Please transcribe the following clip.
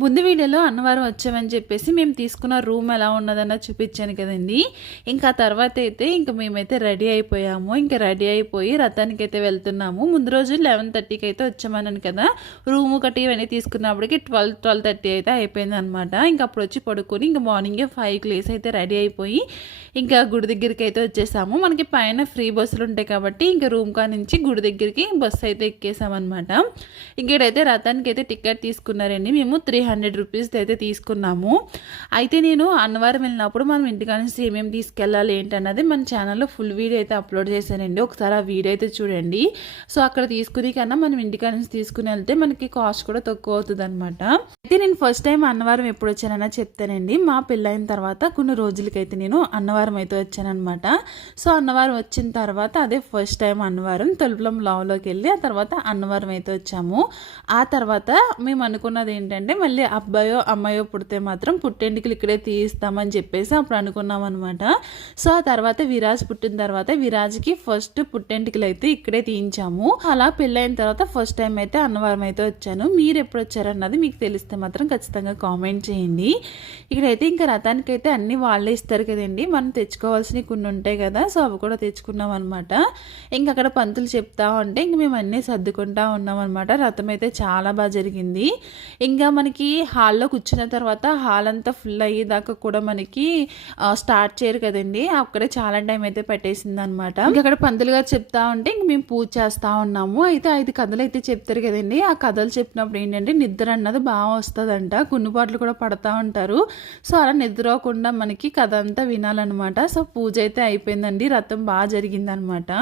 ముందు వీడియోలో అన్నవరం వచ్చామని చెప్పేసి మేము తీసుకున్న రూమ్ ఎలా ఉన్నదన్న చూపించాను కదండి. ఇంకా తర్వాత అయితే ఇంకా మేమైతే రెడీ అయిపోయాము. ఇంకా రెడీ అయిపోయి రథానికి అయితే వెళ్తున్నాము. ముందు రోజు లెవెన్ థర్టీకి అయితే వచ్చామన్నాను కదా. రూమ్ ఒకటి ఇవన్నీ తీసుకున్నప్పటికి ట్వెల్వ్ ట్వెల్వ్ థర్టీ అయితే అయిపోయింది అనమాట ఇంకా అప్పుడు వచ్చి పడుకొని ఇంకా మార్నింగే ఫైవ్కి లేసి అయితే రెడీ అయిపోయి ఇంకా గుడి దగ్గరికి అయితే వచ్చేసాము. మనకి పైన ఫ్రీ బస్సులు ఉంటాయి కాబట్టి ఇంకా రూమ్ కా నుంచి గుడి దగ్గరికి బస్సు అయితే ఎక్కేసామన్నమాట. ఇక్కడైతే రథానికి అయితే టికెట్ తీసుకున్నారండి. మేము త్రీ హండ్రెడ్ రూపీస్ అయితే తీసుకున్నాము. అయితే నేను అన్నవరం వెళ్ళినప్పుడు మనం ఇంటికాడ నుంచి ఏమేమి తీసుకెళ్ళాలి ఏంటన్నది మన ఛానల్లో ఫుల్ వీడియో అయితే అప్లోడ్ చేశానండి. ఒకసారి ఆ వీడియో అయితే చూడండి. సో అక్కడ తీసుకుని కన్నా మనం ఇంటికాడ నుంచి తీసుకుని వెళ్తే మనకి కాస్ట్ కూడా తక్కువ అవుతుంది అనమాట అయితే నేను ఫస్ట్ టైం అన్నవరం ఎప్పుడు వచ్చానన్నా చెప్తానండి. మా పెళ్ళైన తర్వాత కొన్ని రోజులకైతే నేను అన్నవరం అయితే వచ్చానమాట సో అన్నవరం వచ్చిన తర్వాత అదే ఫస్ట్ టైం అన్నవరం తొలుపులం లావ్లోకి వెళ్ళి ఆ తర్వాత అన్నవరం అయితే వచ్చాము. ఆ తర్వాత మేము అనుకున్నది ఏంటంటే మళ్ళీ అబ్బాయో అమ్మాయో పుడితే మాత్రం పుట్టెంటికలు ఇక్కడే తీయిస్తామని చెప్పేసి అప్పుడు అనుకున్నాం అనమాట సో ఆ తర్వాత విరాజ్ పుట్టిన తర్వాత విరాజ్కి ఫస్ట్ పుట్టెంటికలు అయితే ఇక్కడే తీయించాము. అలా పెళ్ళైన తర్వాత ఫస్ట్ టైం అయితే అన్నవరం అయితే వచ్చాను. మీరు ఎప్పుడు వచ్చారన్నది మీకు తెలిస్తే మాత్రం ఖచ్చితంగా కామెంట్ చేయండి. ఇక్కడైతే ఇంకా రథానికి అయితే అన్ని వాళ్ళే ఇస్తారు కదండి. మనం తెచ్చుకోవాల్సినవి కొన్ని ఉంటాయి కదా సో అవి కూడా తెచ్చుకున్నాం అనమాట ఇంక అక్కడ పంతులు చెప్తా ఉంటే ఇంక మేము అన్నీ సర్దుకుంటా ఉన్నాం అనమాట రథం అయితే చాలా బాగా జరిగింది. ఇంకా మనకి హాల్లో కూర్చున్న తర్వాత హాల్ అంతా ఫుల్ అయ్యేదాకా కూడా మనకి స్టార్ట్ చేయరు కదండి. అక్కడే చాలా టైం అయితే పెట్టేసింది అనమాట ఇంకా అక్కడ పంతులు గారు చెప్తా ఉంటే ఇంక మేము పూజ చేస్తా ఉన్నాము. అయితే ఐదు కథలు అయితే చెప్తారు కదండి. ఆ కథలు చెప్పినప్పుడు ఏంటంటే నిద్ర అన్నది బాగా వస్తుందంట. గున్నుబాట్లు కూడా పడతా ఉంటారు. సో అలా నిద్రపోకుండా మనకి కథ అంతా వినాలన్నమాట. సో పూజ అయితే అయిపోయిందండి. రథం బాగా జరిగిందనమాట